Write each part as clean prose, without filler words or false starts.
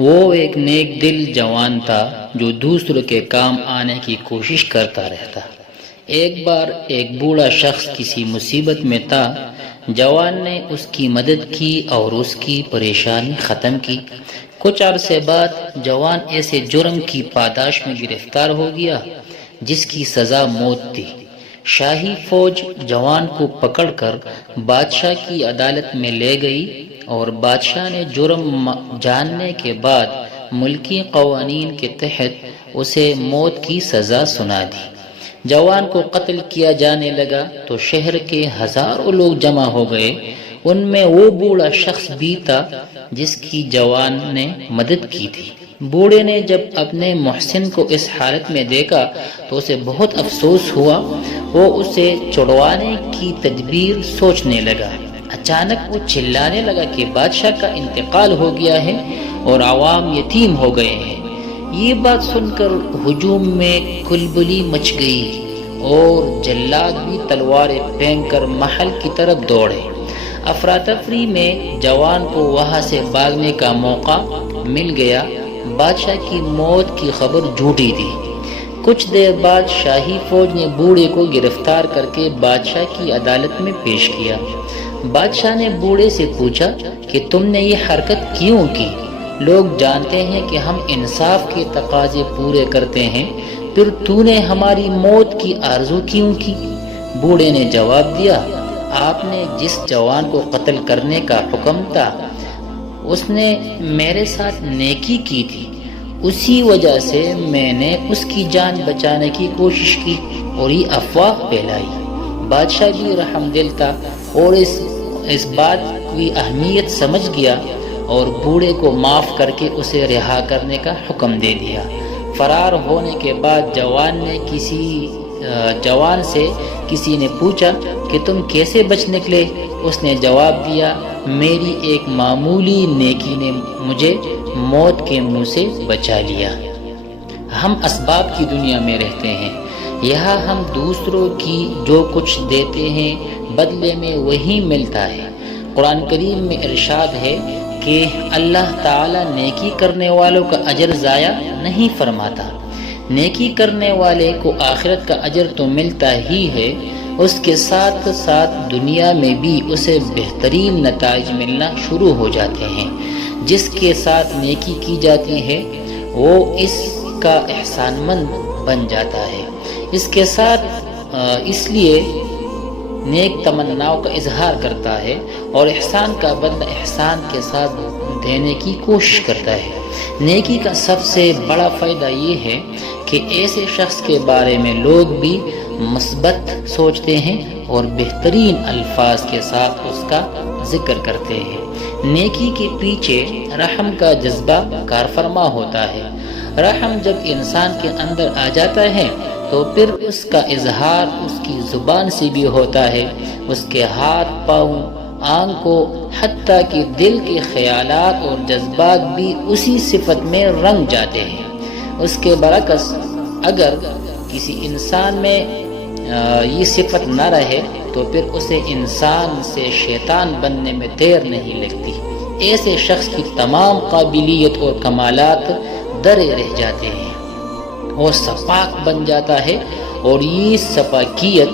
وہ ایک نیک دل جوان تھا جو دوسروں کے کام آنے کی کوشش کرتا رہتا۔ ایک بار ایک بوڑھا شخص کسی مصیبت میں تھا۔ جوان نے اس کی مدد کی اور اس کی پریشانی ختم کی۔ کچھ عرصے بعد جوان ایسے جرم کی پاداش میں گرفتار ہو گیا جس کی سزا موت تھی۔ شاہی فوج جوان کو پکڑ کر بادشاہ کی عدالت میں لے گئی اور بادشاہ نے جرم جاننے کے بعد ملکی قوانین کے تحت اسے موت کی سزا سنا دی۔ جوان کو قتل کیا جانے لگا تو شہر کے ہزاروں لوگ جمع ہو گئے۔ ان میں وہ بوڑھا شخص بھی تھا جس کی جوان نے مدد کی تھی۔ بوڑھے نے جب اپنے محسن کو اس حالت میں دیکھا تو اسے بہت افسوس ہوا۔ وہ اسے چھڑوانے کی تدبیر سوچنے لگا۔ اچانک وہ چلانے لگا کہ بادشاہ کا انتقال ہو گیا ہے اور عوام یتیم ہو گئے ہیں۔ یہ بات سن کر ہجوم میں کھلبلی مچ گئی اور جلاد بھی تلواریں پھینک کر محل کی طرف دوڑے۔ افراتفری میں جوان کو وہاں سے بھاگنے کا موقع مل گیا۔ بادشاہ کی موت کی خبر جھوٹی تھی۔ کچھ دیر بعد شاہی فوج نے بوڑھے کو گرفتار کر کے بادشاہ کی عدالت میں پیش کیا۔ بادشاہ نے بوڑھے سے پوچھا کہ تم نے یہ حرکت کیوں کی؟ لوگ جانتے ہیں کہ ہم انصاف کے تقاضے پورے کرتے ہیں، پھر تو نے ہماری موت کی آرزو کیوں کی؟ بوڑھے نے جواب دیا، آپ نے جس جوان کو قتل کرنے کا حکم تھا اس نے میرے ساتھ نیکی کی تھی، اسی وجہ سے میں نے اس کی جان بچانے کی کوشش کی اور یہ افواہ پھیلائی۔ بادشاہ بھی رحم دل تھا اور اس بات کی اہمیت سمجھ گیا اور بوڑھے کو معاف کر کے اسے رہا کرنے کا حکم دے دیا۔ فرار ہونے کے بعد جوان سے کسی نے پوچھا کہ تم کیسے بچ نکلے؟ اس نے جواب دیا، میری ایک معمولی نیکی نے مجھے موت کے منہ سے بچا لیا۔ ہم اسباب کی دنیا میں رہتے ہیں۔ یہاں ہم دوسروں کی جو کچھ دیتے ہیں بدلے میں وہی ملتا ہے۔ قرآن کریم میں ارشاد ہے کہ اللہ تعالیٰ نیکی کرنے والوں کا اجر ضائع نہیں فرماتا۔ نیکی کرنے والے کو آخرت کا اجر تو ملتا ہی ہے، اس کے ساتھ ساتھ دنیا میں بھی اسے بہترین نتائج ملنا شروع ہو جاتے ہیں۔ جس کے ساتھ نیکی کی جاتی ہے وہ اس کا احسان مند بن جاتا ہے۔ اس کے ساتھ اس لیے نیک تمناؤں کا اظہار کرتا ہے اور احسان کا بدلہ احسان کے ساتھ دینے کی کوشش کرتا ہے۔ نیکی کا سب سے بڑا فائدہ یہ ہے کہ ایسے شخص کے بارے میں لوگ بھی مثبت سوچتے ہیں اور بہترین الفاظ کے ساتھ اس کا ذکر کرتے ہیں۔ نیکی کے پیچھے رحم کا جذبہ کارفرما ہوتا ہے۔ رحم جب انسان کے اندر آ جاتا ہے تو پھر اس کا اظہار اس کی زبان سے بھی ہوتا ہے، اس کے ہاتھ پاؤں آنکھوں حتیٰ کہ دل کے خیالات اور جذبات بھی اسی صفت میں رنگ جاتے ہیں۔ اس کے برعکس اگر کسی انسان میں یہ صفت نہ رہے تو پھر اسے انسان سے شیطان بننے میں دیر نہیں لگتی۔ ایسے شخص کی تمام قابلیت اور کمالات درے رہ جاتے ہیں، وہ سپاک بن جاتا ہے اور یہ سپاکیت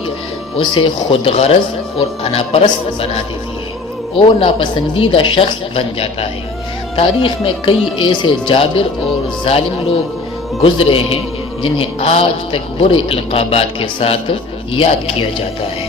اسے خود غرض اور انا پرست بنا دیتی ہے۔ وہ ناپسندیدہ شخص بن جاتا ہے۔ تاریخ میں کئی ایسے جابر اور ظالم لوگ گزرے ہیں جنہیں آج تک برے القابات کے ساتھ یاد کیا جاتا ہے۔